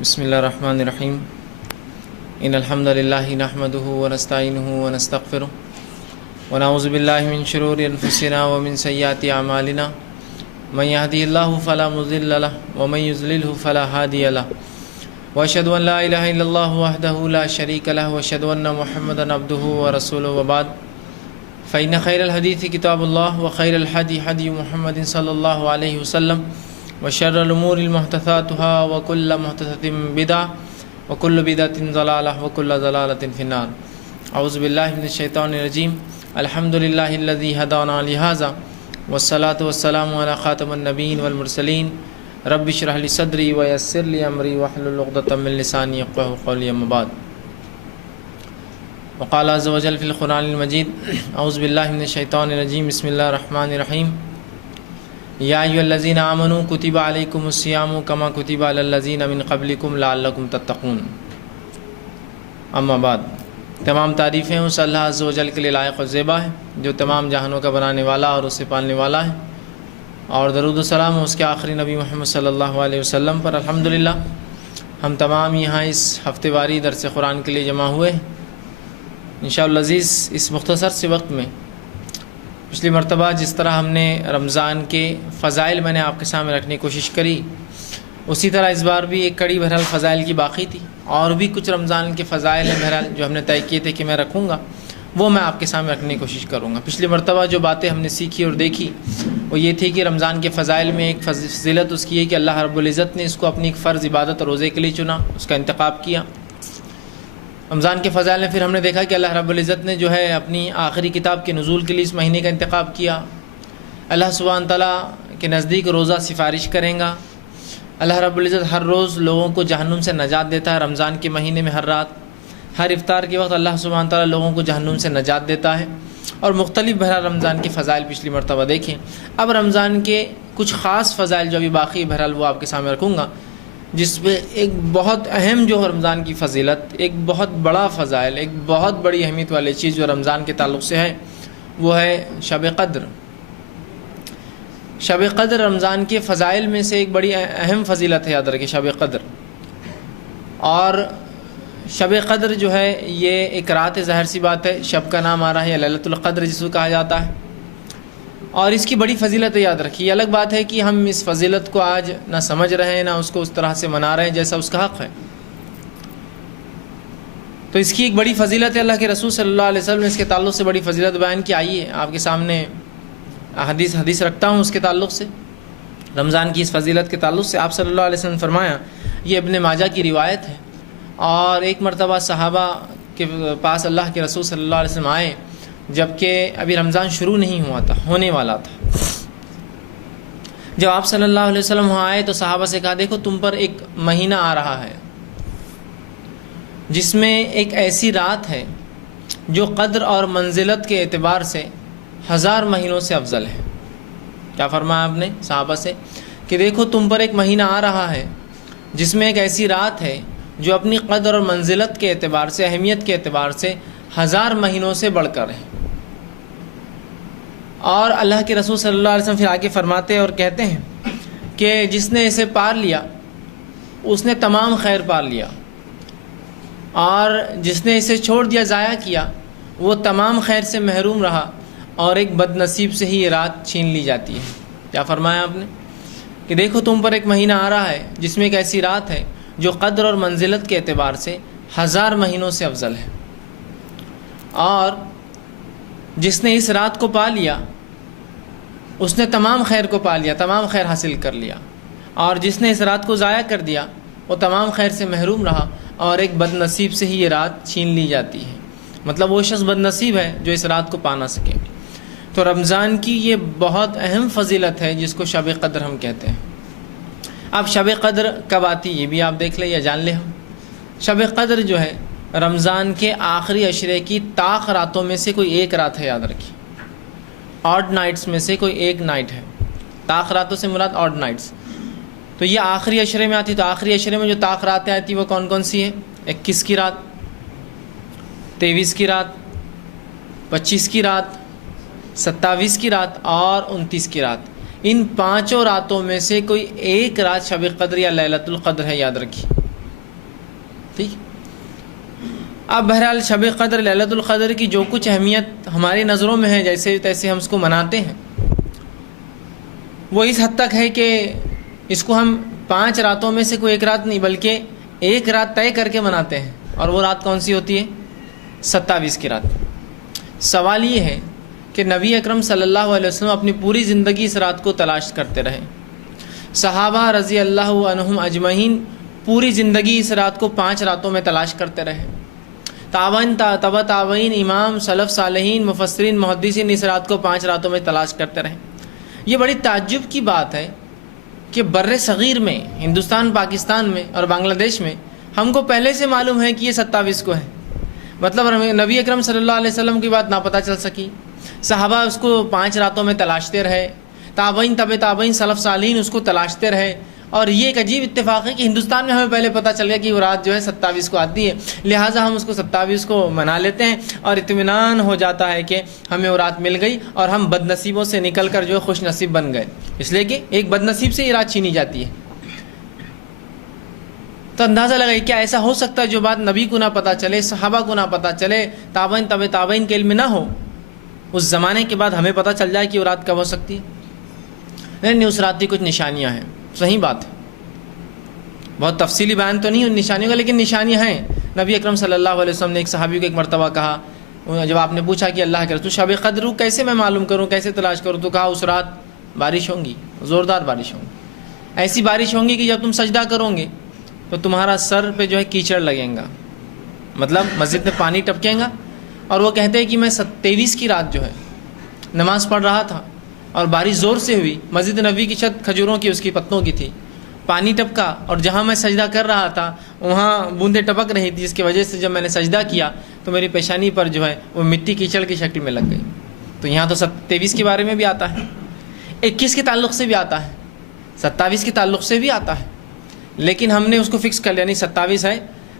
بسم اللہ الرحمن الرحیم ان الحمد للہ نحمده ونستعینه ونستغفره ونعوذ باللہ من شرور انفسنا ومن سیئات اعمالنا من يهده الله فلا مضل له ومن يضلل فلا هادي له واشهد ان لا الہ الا اللہ وحدہ لا شریک له واشهد ان محمدا عبده ورسوله وبعد فإن خیر الحدیث کتاب اللہ وخیر الهدی هدی محمد صلی اللہ علیہ وسلم وشر الامور محدثاتها وكل محدثة بدعة وكل بدعة ضلالة وكل ضلالة في النار. اعوذ باللہ من الشیطان الرجیم. الحمد للہ الذی ہدانا لہذا والصلاة والسلام علی خاتم النبیین والمرسلین. رب اشرح لی صدری ویسر لی امری واحلل عقدۃ من لسانی یفقہوا قولی. اما بعد. وقال عز وجل فی القرآن المجید. اعوذ باللہ من الشیطان الرجیم. بسم اللہ الرحمن الرحیم. یا ایھا الذین آمنوا کتب علیکم الصیام کما کتب علی الذین من قبلکم لعلکم تتقون. اما بعد. تمام تعریفیں اس اللہ عز و جل کے لیے لائق و زیبا ہے جو تمام جہانوں کا بنانے والا اور اسے پالنے والا ہے، اور درود و سلام اس کے آخری نبی محمد صلی اللہ علیہ وسلم پر. الحمدللہ ہم تمام یہاں اس ہفتے واری درس قرآن کے لیے جمع ہوئے ہیں. انشاءاللہ عزیز اس مختصر سے وقت میں پچھلی مرتبہ جس طرح ہم نے رمضان کے فضائل میں نے آپ کے سامنے رکھنے کی کوشش کری، اسی طرح اس بار بھی ایک کڑی بہرحال فضائل کی باقی تھی، اور بھی کچھ رمضان کے فضائل ہیں بہرحال جو ہم نے طے کیے تھے کہ میں رکھوں گا، وہ میں آپ کے سامنے رکھنے کی کوشش کروں گا. پچھلی مرتبہ جو باتیں ہم نے سیکھی اور دیکھی وہ یہ تھی کہ رمضان کے فضائل میں ایک فضیلت اس کی ہے کہ اللہ رب العزت نے اس کو اپنی ایک فرض عبادت اور روزے کے لیے چنا، اس کا انتخاب کیا. رمضان کے فضائل میں پھر ہم نے دیکھا کہ اللہ رب العزت نے جو ہے اپنی آخری کتاب کے نزول کے لیے اس مہینے کا انتخاب کیا. اللہ سبحانہ تعالیٰ کے نزدیک روزہ سفارش کریں گا. اللہ رب العزت ہر روز لوگوں کو جہنم سے نجات دیتا ہے. رمضان کے مہینے میں ہر رات ہر افطار کے وقت اللہ سبحانہ تعالیٰ لوگوں کو جہنم سے نجات دیتا ہے. اور مختلف بہرحال رمضان کے فضائل پچھلی مرتبہ دیکھیں. اب رمضان کے کچھ خاص فضائل جو ابھی باقی بہرحال وہ آپ کے سامنے رکھوں گا، جس میں ایک بہت اہم جو رمضان کی فضیلت، ایک بہت بڑا فضائل، ایک بہت بڑی اہمیت والی چیز جو رمضان کے تعلق سے ہے وہ ہے شب قدر. شب قدر رمضان کے فضائل میں سے ایک بڑی اہم فضیلت ہے، یاد رکھیں شب قدر. اور شب قدر جو ہے یہ ایک رات، ظاہر سی بات ہے شب کا نام آ رہا ہے، لیلۃ القدر جس کو کہا جاتا ہے، اور اس کی بڑی فضیلت ہے. یاد رکھیے الگ بات ہے کہ ہم اس فضیلت کو آج نہ سمجھ رہے ہیں، نہ اس کو اس طرح سے منا رہے ہیں جیسا اس کا حق ہے. تو اس کی ایک بڑی فضیلت ہے. اللہ کے رسول صلی اللہ علیہ وسلم نے اس کے تعلق سے بڑی فضیلت بیان کی. آئیے آپ کے سامنے حدیث رکھتا ہوں اس کے تعلق سے، رمضان کی اس فضیلت کے تعلق سے. آپ صلی اللہ علیہ وسلم نے فرمایا، یہ ابن ماجہ کی روایت ہے، اور ایک مرتبہ صحابہ کے پاس اللہ کے رسول صلی اللہ علیہ وسلم آئے جبکہ ابھی رمضان شروع نہیں ہوا تھا، ہونے والا تھا. جب آپ صلی اللہ علیہ وسلم وہاں آئے تو صحابہ سے کہا، دیکھو تم پر ایک مہینہ آ رہا ہے جس میں ایک ایسی رات ہے جو قدر اور منزلت کے اعتبار سے 1000 مہینوں سے افضل ہے. کیا فرمایا آپ نے صحابہ سے کہ دیکھو تم پر ایک مہینہ آ رہا ہے جس میں ایک ایسی رات ہے جو اپنی قدر اور منزلت کے اعتبار سے، اہمیت کے اعتبار سے 1000 مہینوں سے بڑھ کر ہے. اور اللہ کے رسول صلی اللہ علیہ وسلم پھر آگے فرماتے اور کہتے ہیں کہ جس نے اسے پار لیا اس نے تمام خیر پار لیا، اور جس نے اسے چھوڑ دیا، ضائع کیا، وہ تمام خیر سے محروم رہا، اور ایک بد نصیب سے ہی یہ رات چھین لی جاتی ہے. کیا فرمایا آپ نے کہ دیکھو تم پر ایک مہینہ آ رہا ہے جس میں ایک ایسی رات ہے جو قدر اور منزلت کے اعتبار سے 1000 مہینوں سے افضل ہے، اور جس نے اس رات کو پا لیا اس نے تمام خیر کو پا لیا، تمام خیر حاصل کر لیا، اور جس نے اس رات کو ضائع کر دیا وہ تمام خیر سے محروم رہا، اور ایک بد نصیب سے ہی یہ رات چھین لی جاتی ہے. مطلب وہ شخص بد نصیب ہے جو اس رات کو پا نہ سکے. تو رمضان کی یہ بہت اہم فضیلت ہے جس کو شب قدر ہم کہتے ہیں. اب شب قدر کب آتی یہ بھی آپ دیکھ لیں یا جان لیں. ہم شب قدر جو ہے رمضان کے آخری عشرے کی طاق راتوں میں سے کوئی ایک رات ہے. یاد رکھیے آڈ نائٹس میں سے کوئی ایک نائٹ ہے. طاق راتوں سے مراد آڈ نائٹس. تو یہ آخری عشرے میں آتی. تو آخری عشرے میں جو طاق راتیں آتی وہ کون کون سی ہیں؟ 21 کی رات، 23 کی رات، 25 کی رات، 27 کی رات اور 29 کی رات. ان 5 راتوں میں سے کوئی ایک رات شب قدر یا لیلۃ القدر ہے. یاد رکھیے ٹھیک. اب بہرحال شب قدر لیلۃ القدر کی جو کچھ اہمیت ہماری نظروں میں ہے جیسے تیسے ہم اس کو مناتے ہیں، وہ اس حد تک ہے کہ اس کو ہم 5 راتوں میں سے کوئی ایک رات نہیں بلکہ ایک رات طے کر کے مناتے ہیں. اور وہ رات کون سی ہوتی ہے؟ 27 کی رات. سوال یہ ہے کہ نبی اکرم صلی اللہ علیہ وسلم اپنی پوری زندگی اس رات کو تلاش کرتے رہے. صحابہ رضی اللہ عنہم اجمعین پوری زندگی اس رات کو 5 راتوں میں تلاش کرتے رہے. تابعین تبع تابعین امام سلف صالحین مفسرین محدثین اس رات کو 5 راتوں میں تلاش کرتے رہے. یہ بڑی تعجب کی بات ہے کہ بر صغیر میں، ہندوستان، پاکستان میں اور بنگلہ دیش میں ہم کو پہلے سے معلوم ہے کہ یہ 27 کو ہے. مطلب نبی اکرم صلی اللہ علیہ وسلم کی بات نہ پتہ چل سکی، صحابہ اس کو 5 راتوں میں تلاشتے رہے، تابعین تبع تابعین سلف صالحین اس کو تلاشتے رہے. اور یہ ایک عجیب اتفاق ہے کہ ہندوستان میں ہمیں پہلے پتہ چل گیا کہ وہ رات جو ہے 27 کو آتی ہے، لہٰذا ہم اس کو 27 کو منا لیتے ہیں اور اطمینان ہو جاتا ہے کہ ہمیں وہ رات مل گئی اور ہم بد نصیبوں سے نکل کر جو ہے خوش نصیب بن گئے، اس لیے کہ ایک بد نصیب سے یہ رات چھینی جاتی ہے. تو اندازہ لگائیے کیا ایسا ہو سکتا ہے جو بات نبی کو نہ پتہ چلے، صحابہ کو نہ پتہ چلے، تابعین تبع تابعین کے علم نہ ہو، اس زمانے کے بعد ہمیں پتہ چل جائے کہ وہ رات کب ہو سکتی ہے؟ نہیں، اس رات کی کچھ نشانیاں ہیں. صحیح بات ہے، بہت تفصیلی بیان تو نہیں ان نشانیوں کا، لیکن نشانیاں ہیں. نبی اکرم صلی اللہ علیہ وسلم نے ایک صحابی کو ایک مرتبہ کہا، جب آپ نے پوچھا کہ اللہ کے رسول شب قدر کیسے میں معلوم کروں، کیسے تلاش کروں، تو کہا اس رات بارش ہوں گی، زوردار بارش ہوں گی، ایسی بارش ہوں گی کہ جب تم سجدہ کرو گے تو تمہارا سر پہ جو ہے کیچڑ لگیں گا، مطلب مسجد میں پانی ٹپکیں گا. اور وہ کہتے ہیں کہ میں 23 کی رات جو ہے نماز پڑھ رہا تھا اور بارش زور سے ہوئی، مسجد نبی کی چھت کھجوروں کی، اس کی پتوں کی تھی، پانی ٹپکا اور جہاں میں سجدہ کر رہا تھا وہاں بوندیں ٹپک رہی تھی، جس کی وجہ سے جب میں نے سجدہ کیا تو میری پیشانی پر جو ہے وہ مٹی کیچڑ کی شکل میں لگ گئی. تو یہاں تو 23 کے بارے میں بھی آتا ہے، 21 کے تعلق سے بھی آتا ہے، 27 کے تعلق سے بھی آتا ہے، لیکن ہم نے اس کو فکس کر لیا، نہیں 27 ہے.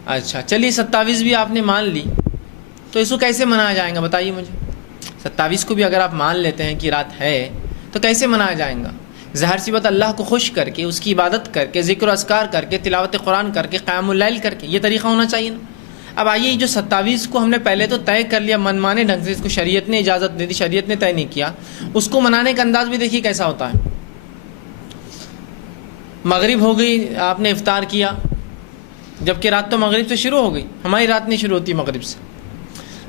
اچھا چلیے 27 بھی آپ نے مان لی تو اس کو کیسے منایا جائے گا بتائیے مجھے. 27 کو بھی اگر آپ مان لیتے ہیں کہ رات ہے تو کیسے منایا جائے گا؟ ظاہر سی بات اللہ کو خوش کر کے، اس کی عبادت کر کے، ذکر و اذکار کر کے، تلاوت قرآن کر کے، قیام اللیل کر کے، یہ طریقہ ہونا چاہیے نا. اب آئیے جو 27 کو ہم نے پہلے تو طے کر لیا من مانے ڈھنگ سے، اس کو شریعت نے اجازت دے دی، شریعت نے طے نہیں کیا، اس کو منانے کا انداز بھی دیکھیے کیسا ہوتا ہے. مغرب ہو گئی، آپ نے افطار کیا، جبکہ رات تو مغرب سے شروع ہو گئی، ہماری رات نہیں شروع ہوتی مغرب سے.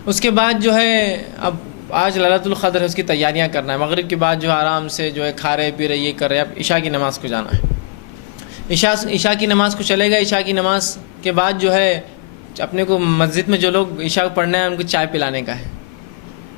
اس کے بعد جو ہے اب آج لیلۃ القدر ہے، اس کی تیاریاں کرنا ہے. مغرب کے بعد جو ہے آرام سے جو ہے کھا رہے پی رہے یہ کر رہے. اب عشاء کی نماز کو جانا ہے، عشاء کی نماز کو چلے گئے. عشاء کی نماز کے بعد جو ہے اپنے کو مسجد میں جو لوگ عشاء پڑھنا ہے ان کو چائے پلانے کا ہے.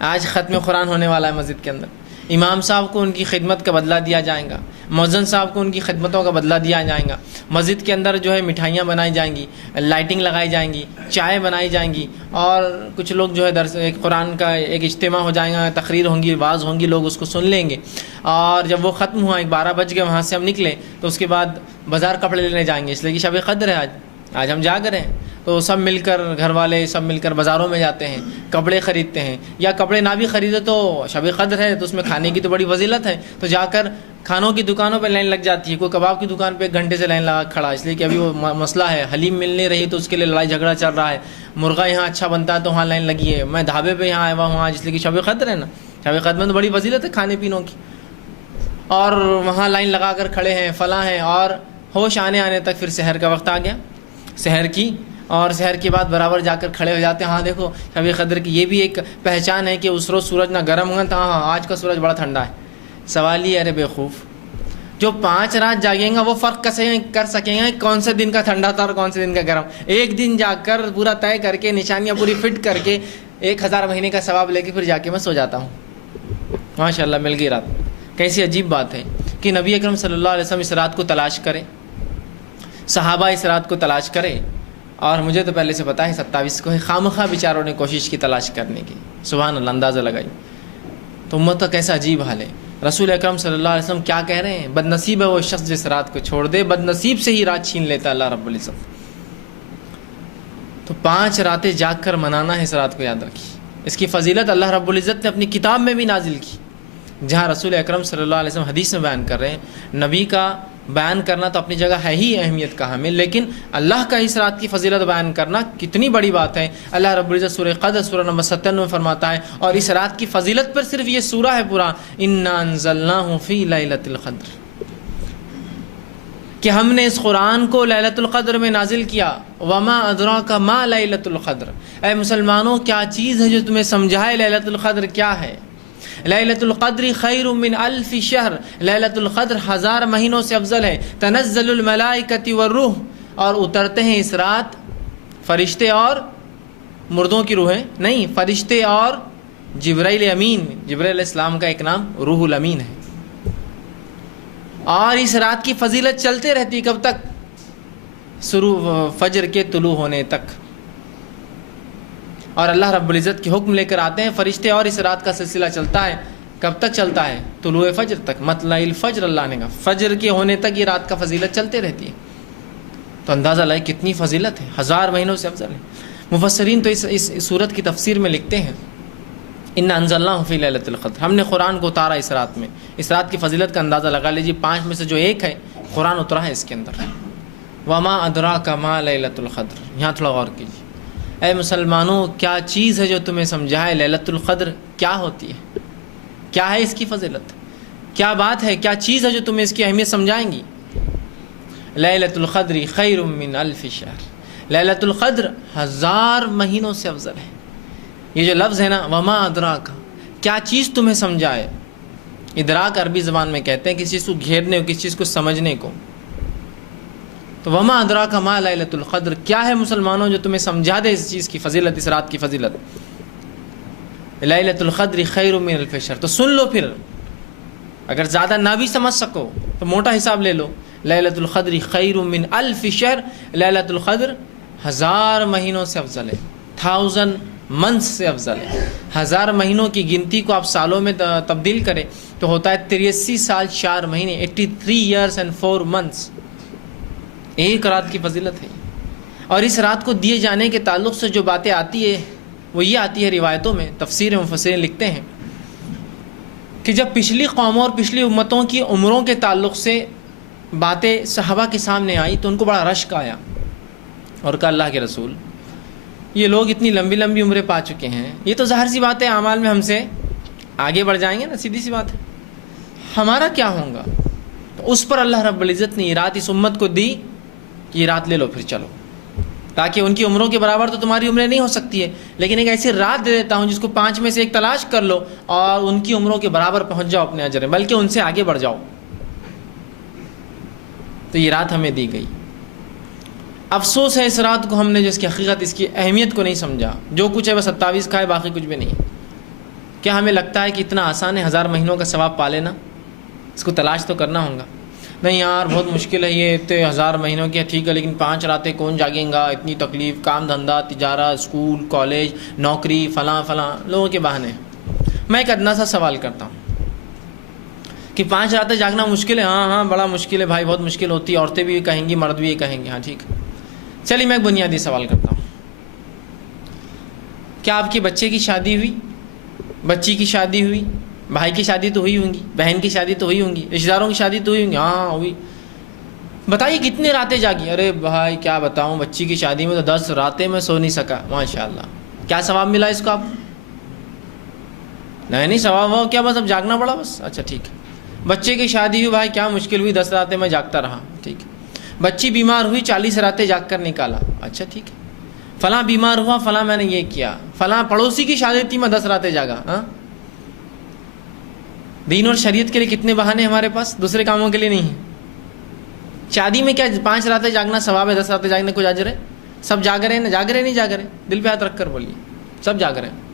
آج ختم قرآن ہونے والا ہے مسجد کے اندر. امام صاحب کو ان کی خدمت کا بدلہ دیا جائے گا، مؤذن صاحب کو ان کی خدمتوں کا بدلہ دیا جائے گا. مسجد کے اندر جو ہے مٹھائیاں بنائی جائیں گی، لائٹنگ لگائی جائیں گی، چائے بنائی جائیں گی، اور کچھ لوگ جو ہے درس ایک قرآن کا ایک اجتماع ہو جائے گا، تقریر ہوں گی، واعظ ہوں گی، لوگ اس کو سن لیں گے. اور جب وہ ختم ہوا 12 بج گئے وہاں سے ہم نکلے تو اس کے بعد بازار کپڑے لینے جائیں گے، اس لیے کہ شب قدر ہے آج ہم جا کر ہیں تو سب مل کر گھر والے سب مل کر بازاروں میں جاتے ہیں، کپڑے خریدتے ہیں. یا کپڑے نہ بھی خریدے تو شب قدر ہے تو اس میں کھانے کی تو بڑی فضیلت ہے، تو جا کر کھانوں کی دکانوں پہ لائن لگ جاتی ہے. کوئی کباب کی دکان پہ 1 گھنٹے سے لائن لگا کھڑا، اس لیے کہ ابھی وہ مسئلہ ہے، حلیم مل نہیں رہی تو اس کے لیے لڑائی جھگڑا چل رہا ہے. مرغا یہاں اچھا بنتا ہے تو وہاں لائن لگی ہے. میں ڈھابے پہ یہاں آیا ہوا وہاں، اس لیے کہ شب قدر ہے نا، شب قدر میں تو بڑی فضیلت ہے کھانے پینوں کی، اور وہاں لائن لگا کر کھڑے ہیں فلاں ہیں. اور ہوش آنے تک پھر سحر کا وقت آ گیا، سحر کی، اور سحر کے بعد برابر جا کر کھڑے ہو جاتے ہیں. ہاں دیکھو شب قدر کی یہ بھی ایک پہچان ہے کہ اس روز سورج نہ گرم ہوا تھا، ہاں آج کا سورج بڑا ٹھنڈا ہے. سوال یہ ارے بیوقوف، جو 5 رات جاگیں گا وہ فرق کر سکیں گے کون سے دن کا ٹھنڈا تھا اور کون سے دن کا گرم. ایک دن جا کر پورا طے کر کے نشانیاں پوری فٹ کر کے 1000 مہینے کا ثواب لے کے پھر جا کے میں سو جاتا ہوں. ماشاء اللہ مل گئی رات. کیسی عجیب بات ہے کہ نبی اکرم صلی اللہ علیہ وسلم اس رات کو تلاش کرے، صحابہ اس رات کو تلاش کرے، اور مجھے تو پہلے سے پتا ہے 27 کو ہے. خامخواہ بیچاروں نے کوشش کی تلاش کرنے کی، سبحان اللہ، اندازہ لگائی. تو امت کا کیسا عجیب حال ہے. رسول اکرم صلی اللہ علیہ وسلم کیا کہہ رہے ہیں؟ بد نصیب ہے وہ شخص جس رات کو چھوڑ دے، بد نصیب سے ہی رات چھین لیتا اللہ رب العزت. تو 5 راتیں جاگ کر منانا ہے اس رات کو، یاد رکھیے. اس کی فضیلت اللہ رب العزت نے اپنی کتاب میں بھی نازل کی، جہاں رسول اکرم صلی اللہ علیہ وسلم حدیث میں بیان کر رہے ہیں نبی کا بیان کرنا تو اپنی جگہ ہے ہی اہمیت کا حامل، لیکن اللہ کا اس رات کی فضیلت بیان کرنا کتنی بڑی بات ہے۔ اللہ رب العزت سورہ قدر سورہ نمبر 97 میں فرماتا ہے، اور اس رات کی فضیلت پر صرف یہ سورہ ہے پورا، انا انزلناہ فی لیلۃ القدر، کہ ہم نے اس قرآن کو لیلۃ القدر میں نازل کیا۔ وما ادراک ما لیلۃ القدر، اے مسلمانوں کیا چیز ہے جو تمہیں سمجھائے لیلۃ القدر کیا ہے۔ لیلۃ القدر خیر من الف شہر، لیلۃ القدر 1000 مہینوں سے افضل ہے۔ تنزل الملائکۃ والروح، اور اترتے ہیں اس رات فرشتے اور مردوں کی روحیں نہیں، فرشتے اور جبرائیل امین، جبرائیل علیہ السلام کا ایک نام روح الامین ہے۔ اور اس رات کی فضیلت چلتے رہتی کب تک؟ فجر کے طلوع ہونے تک۔ اور اللہ رب العزت کے حکم لے کر آتے ہیں فرشتے، اور اس رات کا سلسلہ چلتا ہے۔ کب تک چلتا ہے؟ طلوع فجر تک، مطلع الفجر، اللہ نے کہا فجر کے ہونے تک یہ رات کا فضیلت چلتے رہتی ہے۔ تو اندازہ لائے کتنی فضیلت ہے، 1000 مہینوں سے افضل ہے۔ مفسرین تو اس سورت کی تفسیر میں لکھتے ہیں، انا انزلناہ فی لیلۃ القدر، ہم نے قرآن کو اتارا اس رات میں۔ اس رات کی فضیلت کا اندازہ لگا لیجیے، 5 میں سے جو ایک ہے قرآن اترا ہے اس کے اندر۔ وما ادراک ما لیلۃ القدر، یہاں تھوڑا غور کیجیے۔ اے مسلمانوں کیا چیز ہے جو تمہیں سمجھائے لیلۃ القدر کیا ہوتی ہے، کیا ہے اس کی فضیلت، کیا بات ہے، کیا چیز ہے جو تمہیں اس کی اہمیت سمجھائیں گی۔ لیلۃ القدر خیر من الف شہر، لیلۃ القدر 1000 مہینوں سے افضل ہے۔ یہ جو لفظ ہے نا، وما ادراک، کیا چیز تمہیں سمجھائے۔ ادراک عربی زبان میں کہتے ہیں کسی چیز کو گھیرنے کو، کسی چیز کو سمجھنے کو۔ تو وما ادراک ما لیلۃ القدر، کیا ہے مسلمانوں جو تمہیں سمجھا دے اس چیز کی فضیلت، اس رات کی فضیلت۔ لیلۃ القدر خیر من الف شہر، تو سن لو پھر، اگر زیادہ نہ بھی سمجھ سکو تو موٹا حساب لے لو۔ لیلۃ القدر خیر من الف شہر، لیلۃ القدر 1000 مہینوں سے افضل ہے، 1000 منتھ سے افضل ہے۔ 1000 مہینوں کی گنتی کو آپ سالوں میں تبدیل کریں تو ہوتا ہے 83 سال 4 مہینے، 83 years and 4 months۔ ایک رات کی فضیلت ہے۔ اور اس رات کو دیے جانے کے تعلق سے جو باتیں آتی ہے وہ یہ آتی ہے روایتوں میں، تفسیر مفسرین لکھتے ہیں کہ جب پچھلی قوموں اور پچھلی امتوں کی عمروں کے تعلق سے باتیں صحابہ کے سامنے آئی تو ان کو بڑا رشک آیا، اور کہا اللہ کے رسول یہ لوگ اتنی لمبی لمبی عمریں پا چکے ہیں، یہ تو ظاہر سی بات ہے اعمال میں ہم سے آگے بڑھ جائیں گے نا، سیدھی سی بات ہے، ہمارا کیا ہوگا۔ تو اس پر اللہ رب العزت نے یہ رات اس امت کو دی کہ یہ رات لے لو پھر چلو، تاکہ ان کی عمروں کے برابر تو تمہاری عمریں نہیں ہو سکتی ہے، لیکن ایک ایسی رات دے دیتا ہوں جس کو 5 میں سے ایک تلاش کر لو اور ان کی عمروں کے برابر پہنچ جاؤ اپنے اجر میں، بلکہ ان سے آگے بڑھ جاؤ۔ تو یہ رات ہمیں دی گئی۔ افسوس ہے اس رات کو ہم نے جو اس کی حقیقت، اس کی اہمیت کو نہیں سمجھا۔ جو کچھ ہے بس 27 کا ہے، باقی کچھ بھی نہیں۔ کیا ہمیں لگتا ہے کہ اتنا آسان ہے 1000 مہینوں کا ثواب پا لینا؟ اس کو تلاش تو کرنا ہوگا۔ نہیں یار بہت مشکل ہے، یہ اتنے 1000 مہینوں کی ہے ٹھیک ہے، لیکن 5 راتیں کون جاگیں گا، اتنی تکلیف، کام دھندا، تجارت، اسکول، کالج، نوکری، فلاں فلاں، لوگوں کے بہانے۔ میں ایک ادنا سا سوال کرتا ہوں کہ 5 راتیں جاگنا مشکل ہے؟ ہاں بڑا مشکل ہے بھائی، بہت مشکل ہوتی ہے، عورتیں بھی کہیں گی، مرد بھی کہیں گے، ہاں ٹھیک ہے۔ چلیے میں ایک بنیادی سوال کرتا ہوں، کیا آپ کے بچے کی شادی ہوئی، بچی کی شادی ہوئی، بھائی کی شادی تو ہوئی ہوں گی، بہن کی شادی تو ہوئی ہوں گی، رشتہ داروں کی شادی تو ہوئی ہوں گی، ہاں ہوئی، بتائیے کتنی راتیں جاگی؟ ارے بھائی کیا بتاؤں، بچی کی شادی میں تو 10 راتیں میں سو نہیں سکا، ماشاءاللہ، کیا ثواب ملا اس کو آپ؟ نہیں ثواب ہو کیا، بس اب جاگنا پڑا بس، اچھا ٹھیک ہے۔ بچے کی شادی ہوئی، بھائی کیا مشکل ہوئی، 10 راتیں میں جاگتا رہا، ٹھیک ہے۔ بچی بیمار ہوئی، 40 راتیں جاگ کر نکالا، اچھا ٹھیک ہے۔ فلاں بیمار ہوا، فلاں میں نے یہ کیا، فلاں پڑوسی کی شادی تھی میں 10 راتیں جاگا۔ ہاں دین اور شریعت کے لیے کتنے بہانے ہمارے پاس، دوسرے کاموں کے لیے نہیں ہیں۔ شادی میں کیا 5 راتیں جاگنا ثواب ہے، 10 راتیں جاگنے کو اجر ہے؟ سب جاگ رہے ہیں، جاگ رہے نہیں جاگ رہے؟ دل پہ ہاتھ رکھ کر بولیے، سب جاگ رہے ہیں۔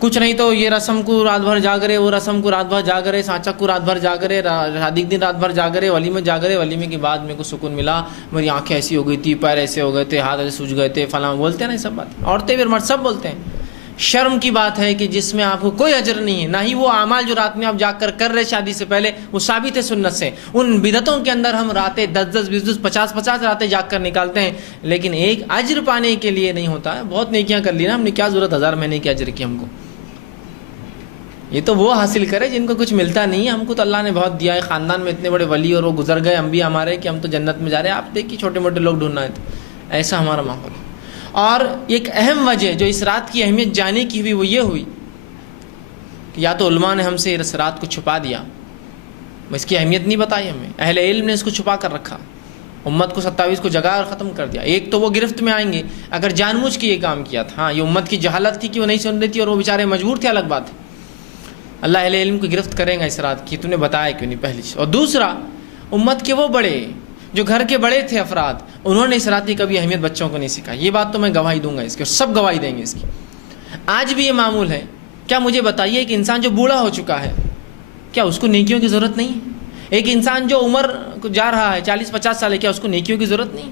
کچھ نہیں تو یہ رسم کو رات بھر جاگ رہے، وہ رسم کو رات بھر جاگ رہے، سانچا کو رات بھر جاگ رہے، شادی کے دن رات بھر جاگ رہے، ولیمے جاگ رہے، ولیمے کے بعد میرے کو سکون ملا، میری آنکھیں ایسی ہو گئی تھی، پیر ایسے ہو گئے تھے، ہاتھ ایسے سوج گئے تھے، فلاں بولتے ہیں نا یہ سب بات، عورتیں بھی مرد سب بولتے ہیں۔ شرم کی بات ہے کہ جس میں آپ کو کوئی اجر نہیں ہے، نہ ہی وہ اعمال جو رات میں آپ جاگ کر رہے شادی سے پہلے وہ ثابت ہے سنت سے۔ ان بدعتوں کے اندر ہم راتیں 10 20 50 راتیں جاگ کر نکالتے ہیں، لیکن ایک اجر پانے کے لیے نہیں ہوتا ہے۔ بہت نیکیاں کر لی نا ہم نے، کیا ضرورت 1000 مہینے کے اجر کی ہم کو؟ یہ تو وہ حاصل کرے جن کو کچھ ملتا نہیں ہے. ہم کو تو اللہ نے بہت دیا ہے, خاندان میں اتنے بڑے ولی اور وہ گزر گئے انبیاء ہمارے کہ ہم تو جنت میں جا رہے ہیں, آپ دیکھیے چھوٹے موٹے لوگ ڈھونڈنا ہے. تو ایسا ہمارا ماحول ہے. اور ایک اہم وجہ جو اس رات کی اہمیت جانے کی ہوئی وہ یہ ہوئی کہ یا تو علماء نے ہم سے اس رات کو چھپا دیا, اس کی اہمیت نہیں بتائی ہمیں, اہل علم نے اس کو چھپا کر رکھا, امت کو 27 کو جگا اور ختم کر دیا. ایک تو وہ گرفت میں آئیں گے اگر جان بوجھ کے یہ کام کیا تھا. ہاں, یہ امت کی جہالت تھی کہ وہ نہیں سن رہی تھی اور وہ بیچارے مجبور تھے, الگ بات ہے. اللہ اہل علم کو گرفت کرے گا اس رات کی, تو نے بتایا کیوں نہیں, پہلی چیز. اور دوسرا, امت کے وہ بڑے جو گھر کے بڑے تھے افراد, انہوں نے اس رات کی کبھی اہمیت بچوں کو نہیں سکھائی. یہ بات تو میں گواہی دوں گا اس کی, اور سب گواہی دیں گے اس کی. آج بھی یہ معمول ہے. کیا مجھے بتائیے کہ انسان جو بوڑھا ہو چکا ہے, کیا اس کو نیکیوں کی ضرورت نہیں ہے؟ ایک انسان جو عمر کو جا رہا ہے 40-50 سال ہے, کیا اس کو نیکیوں کی ضرورت نہیں؟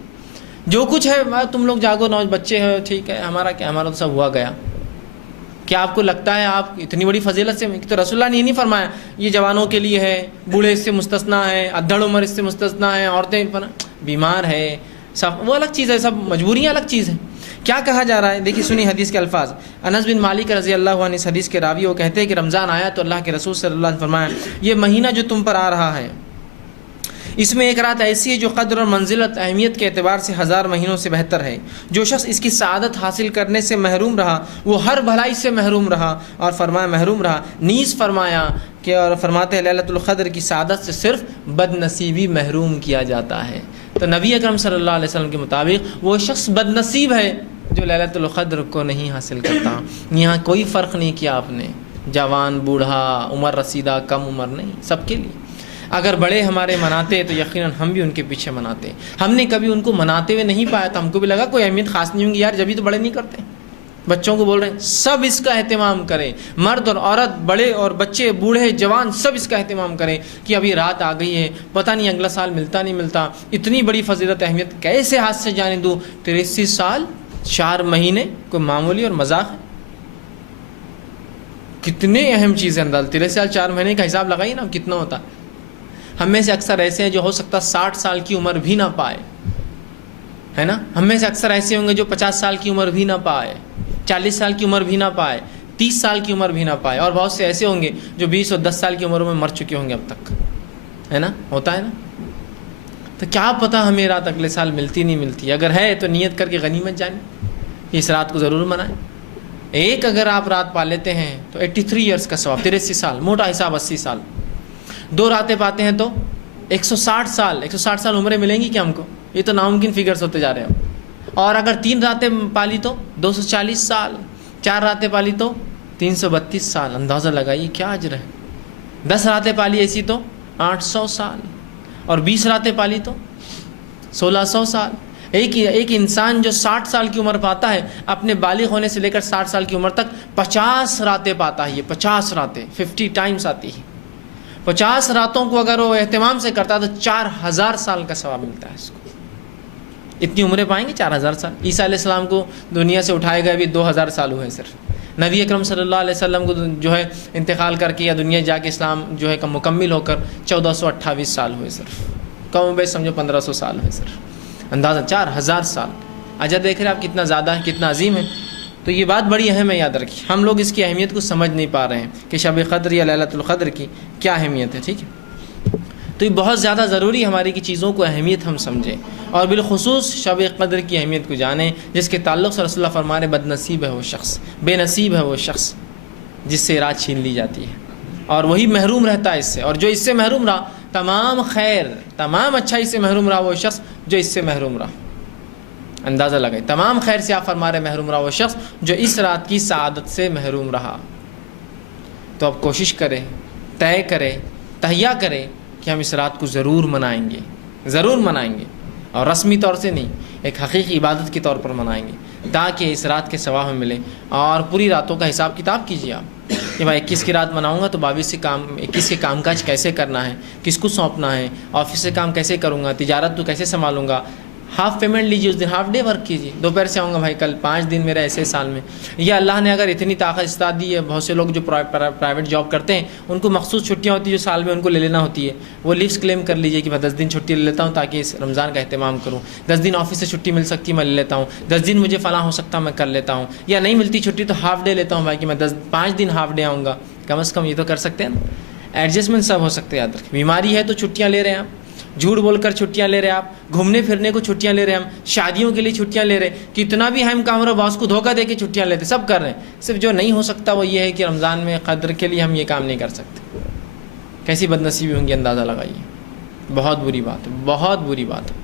جو کچھ ہے تم لوگ جاگو, بچے ہیں ٹھیک ہے, ہمارا کیا, ہمارا تو سب ہوا گیا. کیا آپ کو لگتا ہے آپ اتنی بڑی فضیلت سے؟ تو رسول اللہ نے یہ نہیں فرمایا یہ جوانوں کے لیے ہے, بوڑھے اس سے مستثنا ہے, ادھڑ عمر اس سے مستثنا ہے, عورتیں بیمار ہے, سب وہ الگ چیز ہے, سب مجبوریاں الگ چیز ہیں. کیا کہا جا رہا ہے دیکھیے, سنی حدیث کے الفاظ. انس بن مالک رضی اللہ عنہ اس حدیث کے راوی, وہ کہتے ہیں کہ رمضان آیا تو اللہ کے رسول صلی اللہ علیہ وسلم نے فرمایا یہ مہینہ جو تم پر آ رہا ہے اس میں ایک رات ایسی ہے جو قدر اور منزلت اہمیت کے اعتبار سے 1000 مہینوں سے بہتر ہے. جو شخص اس کی سعادت حاصل کرنے سے محروم رہا وہ ہر بھلائی سے محروم رہا. اور فرمایا محروم رہا, نیز فرمایا کہ, اور فرماتے ہیں لیلۃ القدر کی سعادت سے صرف بد نصیبی محروم کیا جاتا ہے. تو نبی اکرم صلی اللہ علیہ وسلم کے مطابق وہ شخص بد نصیب ہے جو لیلۃ القدر کو نہیں حاصل کرتا. یہاں کوئی فرق نہیں کیا آپ نے, جوان بوڑھا, عمر رسیدہ کم عمر, نہیں, سب کے لیے. اگر بڑے ہمارے مناتے تو یقیناً ہم بھی ان کے پیچھے مناتے. ہم نے کبھی ان کو مناتے ہوئے نہیں پایا تو ہم کو بھی لگا کوئی اہمیت خاص نہیں ہوں گی یار, جبھی تو بڑے نہیں کرتے. بچوں کو بول رہے ہیں سب اس کا اہتمام کریں, مرد اور عورت, بڑے اور بچے, بوڑھے جوان, سب اس کا اہتمام کریں کہ ابھی رات آ گئی ہے, پتہ نہیں اگلا سال ملتا نہیں ملتا, اتنی بڑی فضیلت اہمیت کیسے ہاتھ سے جانے دوں. 83 سال 4 مہینے کوئی معمولی اور مذاق ہے؟ کتنے اہم چیزیں انداز. 83 سال 4 مہینے کا حساب لگائیے نا کتنا ہوتا. ہم میں سے اکثر ایسے ہیں جو ہو سکتا 60 سال کی عمر بھی نہ پائے, ہے نا. ہم میں سے اکثر ایسے ہوں گے جو 50 سال کی عمر بھی نہ پائے, 40 سال کی عمر بھی نہ پائے, 30 سال کی عمر بھی نہ پائے, اور بہت سے ایسے ہوں گے جو 20 اور 10 سال کی عمر میں مر چکے ہوں گے اب تک, ہے نا, ہوتا ہے نا. تو کیا پتہ ہمیں رات اگلے سال ملتی نہیں ملتی. اگر ہے تو نیت کر کے غنیمت جانی, اس رات کو ضرور منائیں. ایک اگر آپ رات پا لیتے ہیں تو 83 ایئرس کا ثواب, 83 سال, موٹا حساب 80 سال. 2 راتیں پاتے ہیں تو 160 سال. 160 سال عمریں ملیں گی کیا ہم کو؟ یہ تو ناممکن فگرز ہوتے جا رہے ہیں. اور اگر 3 راتیں پالی تو 240 سال, 4 راتیں پالی تو 332 سال. اندازہ لگائیے کیا اجر ہے. 10 راتیں پالی ایسی تو 800 سال, اور 20 راتیں پالی تو 1600 سال. ایک انسان جو 60 سال کی عمر پاتا ہے اپنے بالغ ہونے سے لے کر 60 سال کی عمر تک 50 راتیں پاتا ہے. یہ 50 راتیں 50 ٹائمز آتی ہے. 50 راتوں کو اگر وہ اہتمام سے کرتا ہے تو 4000 سال کا ثواب ملتا ہے اس کو. اتنی عمریں پائیں گے 4000 سال. عیسیٰ علیہ السلام کو دنیا سے اٹھائے گئے ابھی 2000 سال ہوئے صرف. نبی اکرم صلی اللہ علیہ وسلم کو جو ہے انتقال کر کے یا دنیا جا کے اسلام جو ہے مکمل ہو کر 1428 سال ہوئے صرف. کم و بیش سمجھو 1500 سال ہوئے صرف. اندازہ 4000 سال. اجر دیکھ رہے آپ کتنا زیادہ ہے, کتنا عظیم ہے. تو یہ بات بڑی اہم ہے, یاد رکھیے. ہم لوگ اس کی اہمیت کو سمجھ نہیں پا رہے ہیں کہ شب قدر یا لیلۃ القدر کی کیا اہمیت ہے. ٹھیک ہے, تو یہ بہت زیادہ ضروری ہماری کی چیزوں کو اہمیت ہم سمجھیں, اور بالخصوص شب قدر کی اہمیت کو جانیں, جس کے تعلق سے رسول اللہ فرمانے بد نصیب ہے وہ شخص, بے نصیب ہے وہ شخص جس سے رات چھین لی جاتی ہے, اور وہی محروم رہتا ہے اس سے. اور جو اس سے محروم رہا تمام خیر تمام اچھائی سے محروم رہا وہ شخص جو اس سے محروم رہا. اندازہ لگائے, تمام خیر سے آپ فرما رہے محروم رہا وہ شخص جو اس رات کی سعادت سے محروم رہا. تو اب کوشش کریں, طے کریں, تہیہ کریں کہ ہم اس رات کو ضرور منائیں گے, ضرور منائیں گے, اور رسمی طور سے نہیں, ایک حقیقی عبادت کے طور پر منائیں گے, تاکہ اس رات کے ثواب ہمیں ملے. اور پوری راتوں کا حساب کتاب کیجیے آپ کہ بھائی 21 کی رات مناؤں گا تو 21 کے کام کاج کیسے کرنا ہے, کس کو سونپنا ہے, آفس سے کام کیسے کروں گا, تجارت تو کیسے سنبھالوں گا. ہاف پیمنٹ لیجیے, اس دن ہاف ڈے ورک کیجیے. دوپہر سے آؤں گا بھائی, کل 5 دن میرا ایسے سال میں. یا اللہ نے اگر اتنی طاقت استعداد دی ہے, بہت سے لوگ جو پرائیویٹ جاب کرتے ہیں ان کو مخصوص چھٹیاں ہوتی ہیں جو سال میں ان کو لے لینا ہوتی ہے, وہ لیوز کلیم کر لیجیے کہ میں 10 دن چھٹی لے لیتا ہوں تاکہ اس رمضان کا اہتمام کروں. 10 دن آفس سے چھٹی مل سکتی ہے میں لے لیتا ہوں, 10 دن مجھے فلاں ہو سکتا ہے میں کر لیتا ہوں. یا نہیں ملتی چھٹی تو ہاف ڈے لیتا ہوں بھائی کہ میں 5 دن ہاف ڈے آؤں گا, کم از کم یہ تو کر سکتے ہیں نا, ایڈجسٹمنٹ سب ہو سکتے ہیں. یاد رکھیں, بیماری ہے تو چھٹیاں لے رہے ہیں آپ, جھوٹ بول کر چھٹیاں لے رہے ہیں آپ, گھومنے پھرنے کو چھٹیاں لے رہے ہیں ہم, شادیوں کے لیے چھٹیاں لے رہے ہیں, کتنا بھی ہم کام رہا باس کو دھوکہ دے کے چھٹیاں لیتے, سب کر رہے ہیں. صرف جو نہیں ہو سکتا وہ یہ ہے کہ رمضان میں قدر کے لیے ہم یہ کام نہیں کر سکتے. کیسی بد نصیبی ہوں گی اندازہ لگائیے. بہت بری بات ہے, بہت بری بات ہے.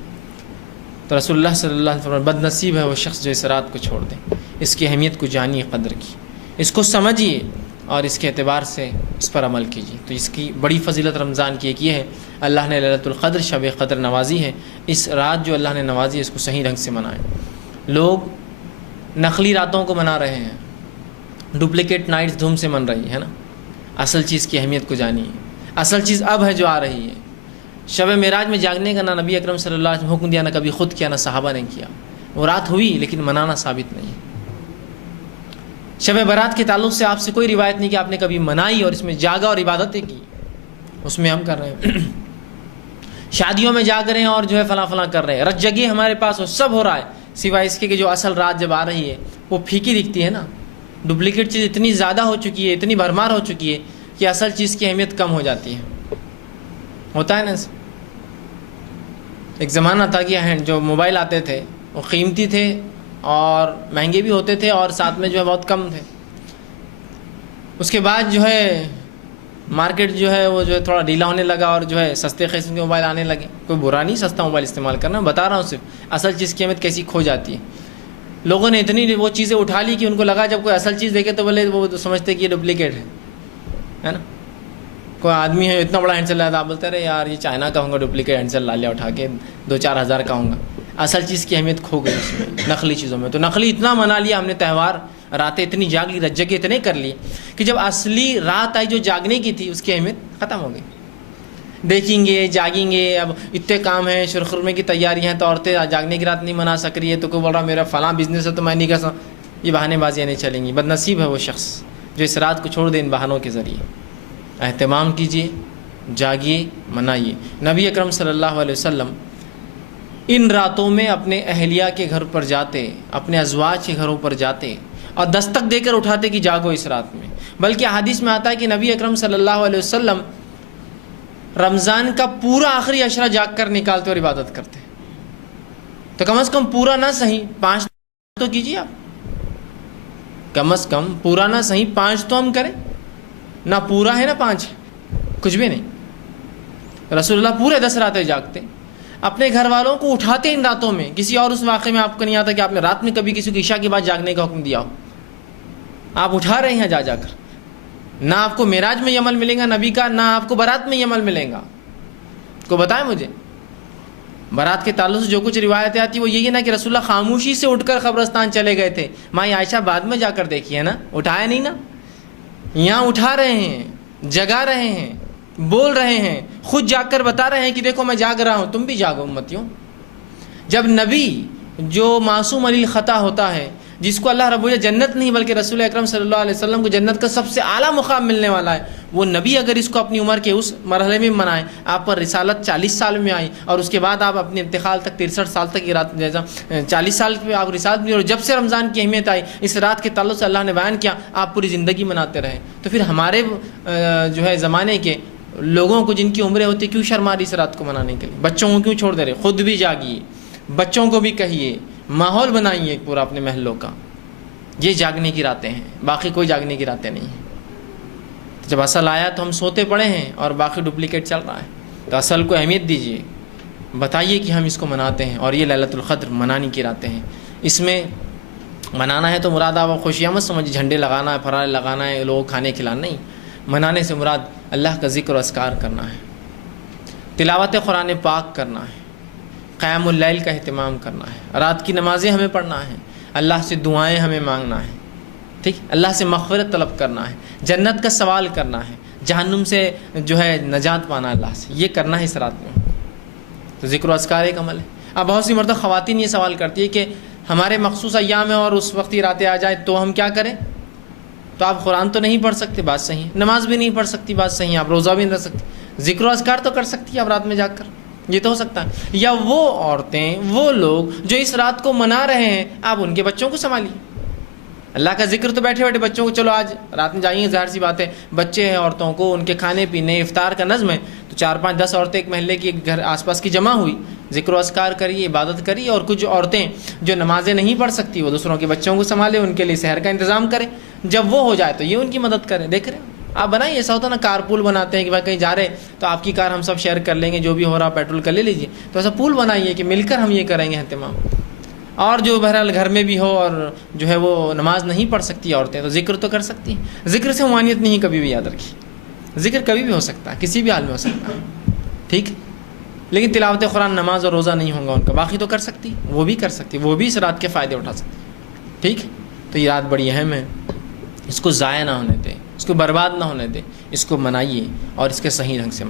تو رسول اللہ صلی اللہ علیہ وسلم بد نصیب ہے وہ شخص جو اس رات کو چھوڑ دے. اس کی اہمیت کو جانیے, قدر کی, اس کو سمجھیے اور اس کے اعتبار سے اس پر عمل کیجیے. تو اس کی بڑی فضیلت رمضان کی ایک یہ ہے, اللہ نے لیلۃ القدر شب قدر نوازی ہے. اس رات جو اللہ نے نوازی ہے اس کو صحیح ڈھنگ سے منائیں. لوگ نقلی راتوں کو منا رہے ہیں, ڈپلیکیٹ نائٹس دھوم سے من رہی ہے نا. اصل چیز کی اہمیت کو جانیے. اصل چیز اب ہے جو آ رہی ہے. شب معراج میں جاگنے کا نہ نبی اکرم صلی اللہ علیہ وسلم حکم دیا, نہ کبھی خود کیا, نہ صحابہ نے کیا. وہ رات ہوئی لیکن منانا ثابت نہیں. شب برات کے تعلق سے آپ سے کوئی روایت نہیں کہ آپ نے کبھی منائی اور اس میں جاگا اور عبادتیں کی. اس میں ہم کر رہے ہیں شادیوں میں جاگ رہے ہیں اور جو ہے فلاں فلاں کر رہے ہیں. رت جگی ہمارے پاس وہ سب ہو رہا ہے, سوائے اس کے کہ جو اصل رات جب آ رہی ہے وہ پھیکی دکھتی ہے نا. ڈپلیکیٹ چیز اتنی زیادہ ہو چکی ہے, اتنی بھرمار ہو چکی ہے کہ اصل چیز کی اہمیت کم ہو جاتی ہے. ہوتا ہے نا. ایک زمانہ تھا کہ جو موبائل آتے تھے وہ قیمتی تھے اور مہنگے بھی ہوتے تھے اور ساتھ میں جو ہے بہت کم تھے. اس کے بعد جو ہے مارکیٹ جو ہے وہ جو ہے تھوڑا ڈھیلا ہونے لگا اور جو ہے سستے قسم کے موبائل آنے لگے. کوئی برا نہیں سستا موبائل استعمال کرنا, بتا رہا ہوں صرف اصل چیز کی اہمیت کیسی کھو جاتی ہے. لوگوں نے اتنی وہ چیزیں اٹھا لی کہ ان کو لگا جب کوئی اصل چیز دیکھے تو بولے وہ سمجھتے کہ یہ ڈپلیکیٹ ہے نا. کوئی آدمی ہے اتنا بڑا ہینڈسل لایا تھا, آپ بولتے رہے یار یہ چائنا کا ہوں گا, ڈپلیکیٹ ہینڈسل لا لیا اٹھا کے 2-4 ہزار کا ہوں گا. اصل چیز کی اہمیت کھو گئی اس میں, نقلی چیزوں میں. تو نقلی اتنا منا لیا ہم نے تہوار, راتیں اتنی جاگ لی, رت جگہ اتنے کر لی کہ جب اصلی رات آئی جو جاگنے کی تھی اس کی اہمیت ختم ہو گئی. دیکھیں گے, جاگیں گے, اب اتنے کام ہیں, شرخرمے کی تیاریاں ہیں, تو عورتیں جاگنے کی رات نہیں منا سک رہی ہے, تو کوئی بول رہا میرا فلاں بزنس ہے تو میں نہیں کر سکتا. یہ بہانے بازیاں نہیں چلیں گی. بد نصیب ہے وہ شخص جو اس رات کو چھوڑ دے ان بہانوں کے ذریعے. اہتمام کیجیے, جاگیے, منائیے. نبی اکرم صلی اللہ علیہ وسلم ان راتوں میں اپنے اہلیہ کے گھر پر جاتے, اپنے ازواج کے گھروں پر جاتے اور دستک دے کر اٹھاتے کہ جاگو اس رات میں. بلکہ حدیث میں آتا ہے کہ نبی اکرم صلی اللہ علیہ وسلم رمضان کا پورا آخری عشرہ جاگ کر نکالتے اور عبادت کرتے. تو کم از کم پورا نہ صحیح 5 تو کیجیے آپ, کم از کم پورا نہ صحیح 5 تو ہم کریں. نہ پورا ہے نہ 5 ہے, کچھ بھی نہیں. رسول اللہ پورے 10 راتیں جاگتے, اپنے گھر والوں کو اٹھاتے ان راتوں میں. کسی اور اس واقعے میں آپ کو نہیں آتا کہ آپ نے رات میں کبھی کسی کو عشاء کے بعد جاگنے کا حکم دیا ہو. آپ اٹھا رہے ہیں جا جا کر. نہ آپ کو معراج میں یہ عمل ملے گا نبی کا, نہ آپ کو برات میں یہ عمل ملے گا. کو بتائیں مجھے برات کے تعلق سے جو کچھ روایتیں آتی وہ یہی ہے نا کہ رسول اللہ خاموشی سے اٹھ کر قبرستان چلے گئے تھے. ماں عائشہ بعد میں جا کر دیکھی ہے نا, اٹھایا نہیں نا. یہاں اٹھا رہے ہیں, جگا رہے ہیں, بول رہے ہیں, خود جاگ کر بتا رہے ہیں کہ دیکھو میں جاگ رہا ہوں, تم بھی جاگو امتیوں. جب نبی جو معصوم علی الخطا ہوتا ہے, جس کو اللہ رب العزت جنت نہیں بلکہ رسول اکرم صلی اللہ علیہ وسلم کو جنت کا سب سے اعلیٰ مقام ملنے والا ہے, وہ نبی اگر اس کو اپنی عمر کے اس مرحلے میں منائیں, آپ پر رسالت 40 سال میں آئی اور اس کے بعد آپ اپنے انتقال تک 63 سال تک یہ رات جیسا 40 سال پہ آپ رسالت بھی, اور جب سے رمضان کی اہمیت آئی اس رات کے تعلق سے اللہ نے بیان کیا, آپ پوری زندگی مناتے رہے. تو پھر ہمارے جو ہے زمانے کے لوگوں کو جن کی عمریں ہوتی کیوں شرما رہی اس رات کو منانے کے لیے؟ بچوں کو کیوں چھوڑ دے رہے؟ خود بھی جاگیے, بچوں کو بھی کہیے, ماحول بنائیے پورا اپنے محلوں کا. یہ جاگنے کی راتیں ہیں, باقی کوئی جاگنے کی راتیں نہیں ہیں. جب اصل آیا تو ہم سوتے پڑے ہیں اور باقی ڈپلیکیٹ چل رہا ہے. تو اصل کو اہمیت دیجیے, بتائیے کہ ہم اس کو مناتے ہیں اور یہ لیلۃ القدر منانے کی راتیں ہیں. اس میں منانا ہے تو مراد آپ خوشیاں مت سمجھیے, جھنڈے لگانا ہے, پھرانے لگانا ہے, لوگوں کھانے کھلانا نہیں. منانے سے مراد اللہ کا ذکر و اذکار کرنا ہے, تلاوت قرآن پاک کرنا ہے, قیام اللیل کا اہتمام کرنا ہے, رات کی نمازیں ہمیں پڑھنا ہے, اللہ سے دعائیں ہمیں مانگنا ہے, ٹھیک, اللہ سے مغفرت طلب کرنا ہے, جنت کا سوال کرنا ہے, جہنم سے جو ہے نجات پانا اللہ سے, یہ کرنا ہے اس رات میں. تو ذکر و اذکار ایک عمل ہے. اب بہت سی مرتبہ خواتین یہ سوال کرتی ہے کہ ہمارے مخصوص ایام میں اور اس وقت یہ راتیں آ جائیں تو ہم کیا کریں؟ تو آپ قرآن تو نہیں پڑھ سکتے, بات صحیح ہے, نماز بھی نہیں پڑھ سکتی, بات صحیح ہے, آپ روزہ بھی نہیں رکھ سکتے, ذکر و اذکار تو کر سکتی ہے آپ رات میں جا کر, یہ تو ہو سکتا ہے. یا وہ عورتیں, وہ لوگ جو اس رات کو منا رہے ہیں, آپ ان کے بچوں کو سنبھالیے. اللہ کا ذکر تو بیٹھے بیٹھے بچوں کو، چلو آج رات میں جائیں گے، ظاہر سی بات ہے بچے ہیں، عورتوں کو ان کے کھانے پینے افطار کا نظم ہے، تو 4 5 10 عورتیں ایک محلے کی ایک گھر آس پاس کی جمع ہوئی، ذکر و اذکار کریے، عبادت کریے، اور کچھ عورتیں جو نمازیں نہیں پڑھ سکتی وہ دوسروں کے بچوں کو سنبھالے، ان کے لیے سحر کا انتظام کریں، جب وہ ہو جائے تو یہ ان کی مدد کریں. دیکھ رہے ہیں آپ بنائیے، ایسا ہوتا نا کار پول بناتے ہیں کہ بھائی کہیں جا رہے تو آپ کی کار ہم سب شیئر کر لیں گے، جو بھی ہو رہا پیٹرول کا لے لیجیے، تو ایسا پول بنائیے کہ مل کر ہم یہ کریں گے اہتمام. اور جو بہرحال گھر میں بھی ہو اور جو ہے وہ نماز نہیں پڑھ سکتی عورتیں، تو ذکر تو کر سکتی ہیں. ذکر سے ممانعت نہیں کبھی بھی، یاد رکھیے ذکر کبھی بھی ہو سکتا ہے، کسی بھی حال میں ہو سکتا ہے، ٹھیک. لیکن تلاوت قرآن، نماز اور روزہ نہیں ہوگا ان کا، باقی تو کر سکتی، وہ بھی کر سکتی، وہ بھی اس رات کے فائدے اٹھا سکتی، ٹھیک. تو یہ رات بڑی اہم ہے، اس کو ضائع نہ ہونے دیں، اس کو برباد نہ ہونے دیں، اس کو منائیے اور اس کے صحیح ڈھنگ سے منائیے.